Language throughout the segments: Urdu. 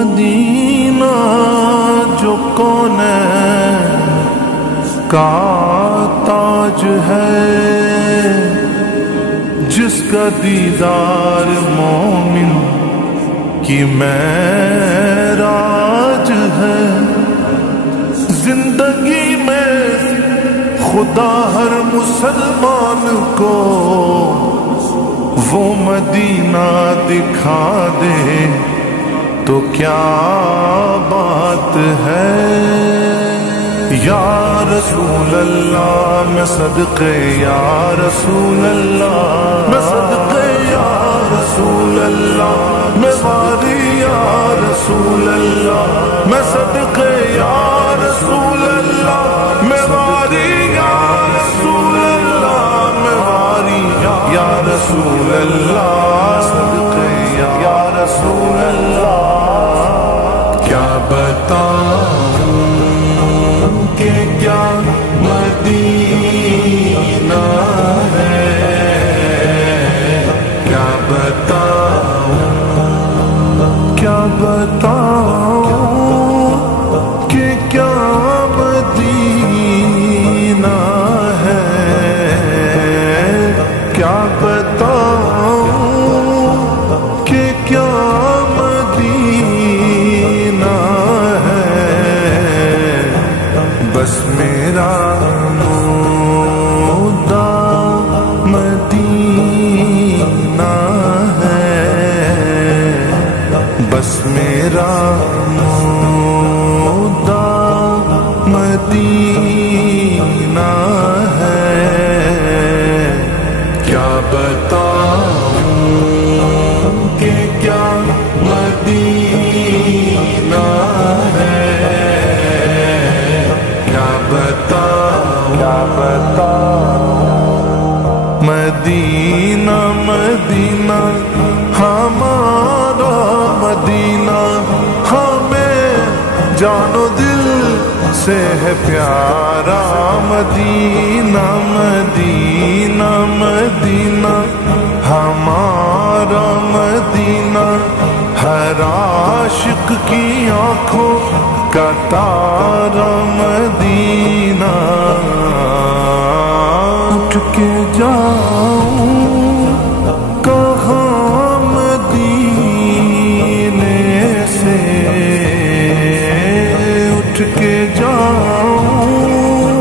مدینہ جو کونین کا تاج ہے، جس کا دیدار مومن کی معراج ہے۔ زندگی میں خدا ہر مسلمان کو وہ مدینہ دکھا دے تو کیا بات ہے۔ یا رسول اللہ میں صدقے یا رسول اللہ، میں صدقے یا رسول اللہ، میں واری یا رسول اللہ، میں صدقے یا رسول اللہ، میں واری یا رسول اللہ، میں واری یا رسول اللہ، صدقے یا رسول اللہ۔ کیا بتاؤں کہ کیا مدینہ ہے، کیا بتاؤں، کیا بتاؤں کہ کیا مدینہ ہے، کیا بتاؤں کہ کیا مدینہ ہے۔ بس میرا مدعا مدینہ ہے، بس میرا مدعا مدینہ ہے۔ کیا بتاؤں کہ کیا مدینہ ہے، کیا بتاؤں، کیا بتاؤں۔ مدینہ مدینہ ہمارا مدینہ، ہمیں جان و دل سے ہے پیارا مدینہ، مدینہ مدینہ ہمارا مدینہ، ہر عاشق کی آنکھوں کا تارا مدینہ۔ اٹھ کے جاؤں کہاں مدینے سے، اٹھ کے جاؤں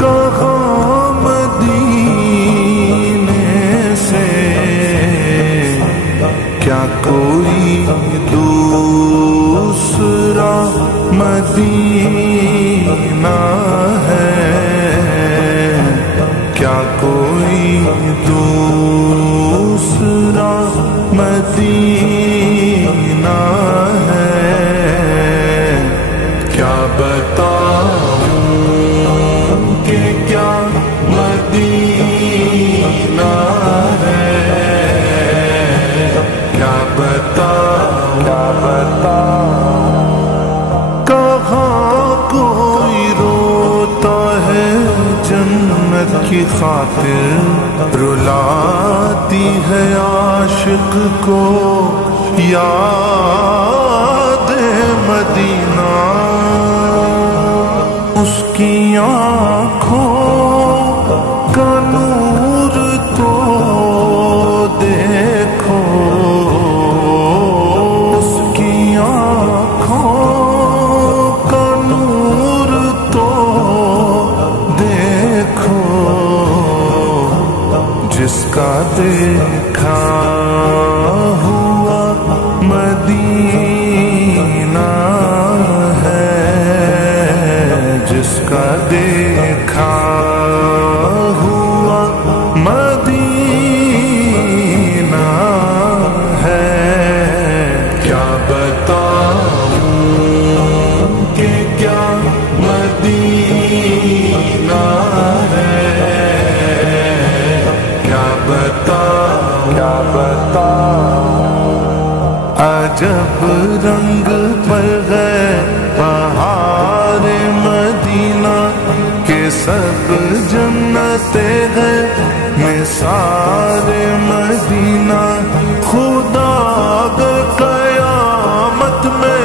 کہاں مدینے سے، کیا کوئی دوسرا مدینہ ہے، کیا کوئی دوسرا مدینہ ہے۔ کیا بتاؤں کہ کیا مدینہ ہے، کیا بتاؤں، کیا بتاؤں۔ کہاں کوئی روتا ہے جنت کی خاطر، رلاتی ہے عاشق کو یاد مدینہ، اس کی آنکھوں کا نور تو دیکھو، اس کی آنکھوں کا نور تو دیکھو، جس کا دیکھا ہوا مدینہ ہے، جس کا دیکھا ہوا مدینہ ہے۔ کیا بتاؤں کہ کیا مدینہ ہے، کیا بتاؤں، کیا بتاؤں۔ عجب رنگ پر گئے بہار مدینہ کے سب جنتیں ہیں نثار مدینہ، خدا اگر قیامت میں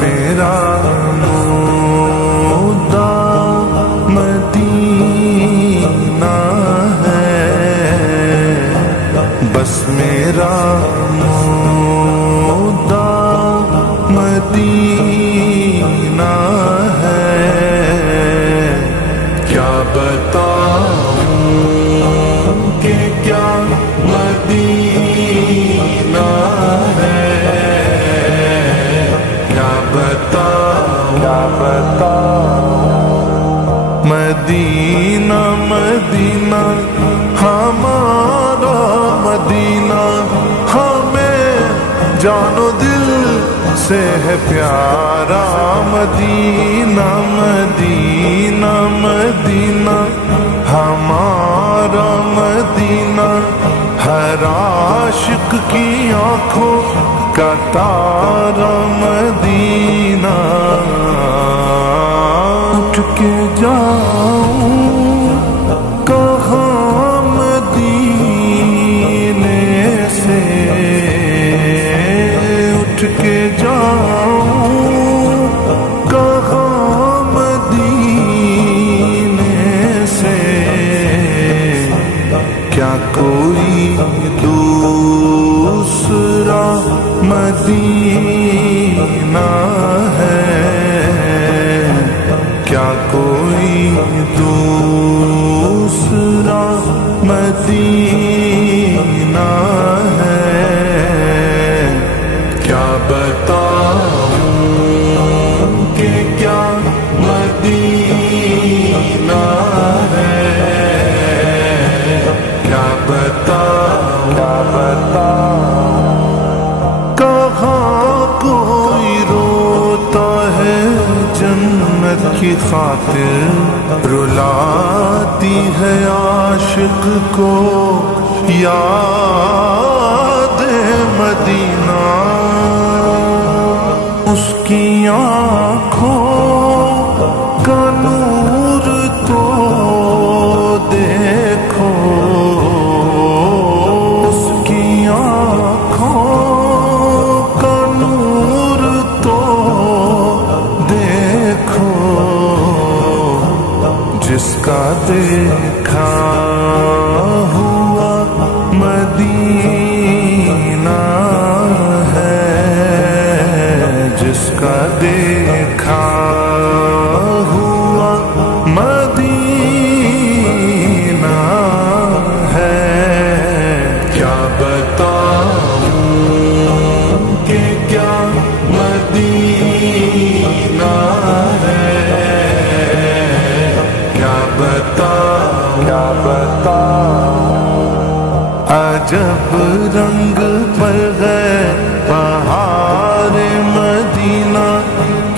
میرا مدعا مدینہ ہے، بس میرا مدعا مدینہ ہے، کیا بتاؤں کہ کیا مدینہ ہے، کیا بتاؤں مدینہ مدینہ ہمارا مدینہ، ہمیں جان و دل سے ہے پیارا مدینہ مدینہ مدینہ ہمارا مدینہ، ہر عاشق کی آنکھوں کا تارا مدینہ، اٹھ کے جاؤں کہاں مدینے سے، اٹھ کے جاؤں کہاں مدینے سے، کیا کوئی دوسرا مدینہ ہے، کیا کوئی دوسرا مدینہ ہے، کیا بتاؤں کہ کیا مدینہ ہے، کیا بتاؤں کہاں کوئی روتا ہے جنت کی خاطر، رلاتی ہے عاشق کو یاد مدینہ، اس کی آنکھوں کا نور تو دیکھو، اس کی آنکھوں کا نور تو دیکھو، جس کا دیکھا ہوا مدینہ ہے، جس کا دیکھا ہوا مدینہ ہے، کیا بتاؤں کہ کیا مدینہ ہے، کیا بتاؤں عجب رنگ پر ہے بہار مدینہ،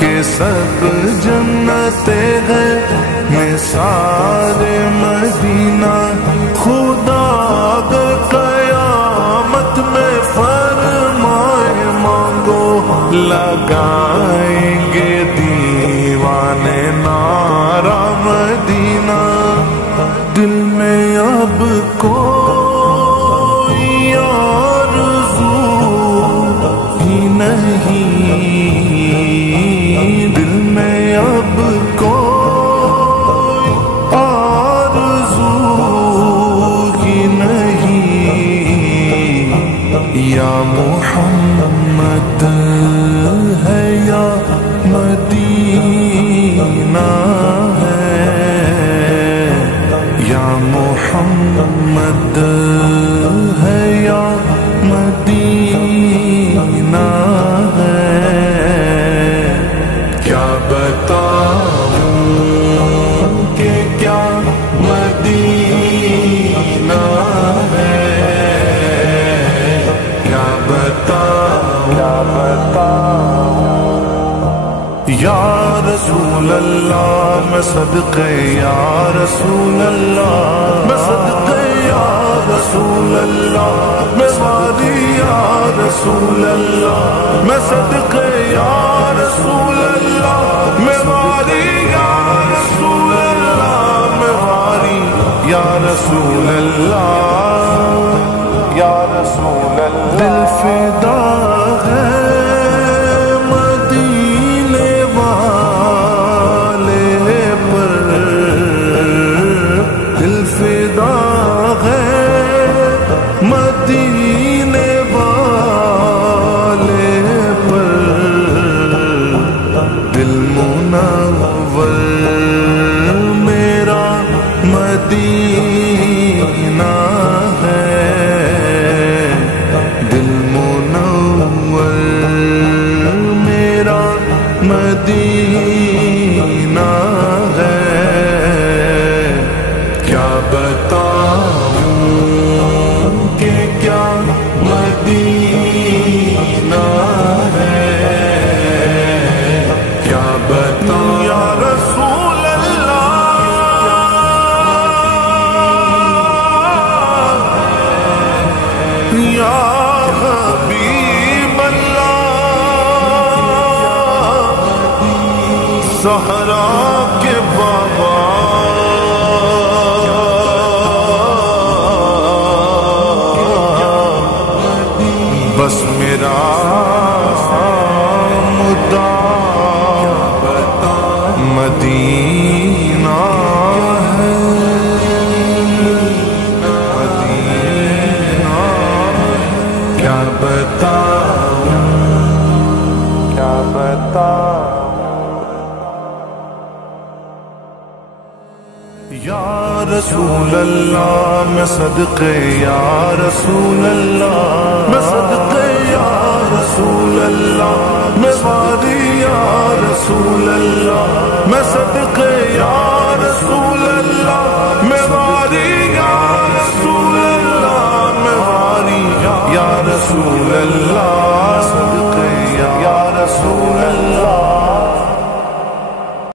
کہ سب جنتیں ہیں نثار مدینہ، خدا اگر قیامت میں فرمائے مانگو، لگائیں گے دیوانے نعرہ مدینہ، دل میں اب کوئی آرزو ہی نہیں، دل میں اب کوئی آرزو ہی نہیں، یا محمد ہے یا مدینہ ہے، یا محمد ہے یا مدینہ ہے، کیا بتاؤں کہ کیا مدینہ ہے، کیا بتاؤں یا رسول اللہ میں صدقے یا رسول اللہ، میں صدقے یا رسول اللہ، میں واری یا رسول اللہ، میں صدقے یا رسول اللہ، میں واری یا رسول اللہ، میں واری یا رسول اللہ، یا رسول اللہ، دل فدا ہے مدینہ منور میرا مدینہ ہے، دل منور میرا مدینہ ہے، کیا بتاؤں کہ کیا مدینہ ہے، کیا بتاؤں یا رسول اللہ، یا حبیب اللہ، صحرا کے بابا بس میرا مدعا مدینہ ہے، مدینہ کیا بتاؤں، کیا بتاؤں یا رسول اللہ، میں صدقے یا رسول اللہ، میں صدقے یا رسول اللہ، میں واری یا رسول اللہ، میں صدقے یا رسول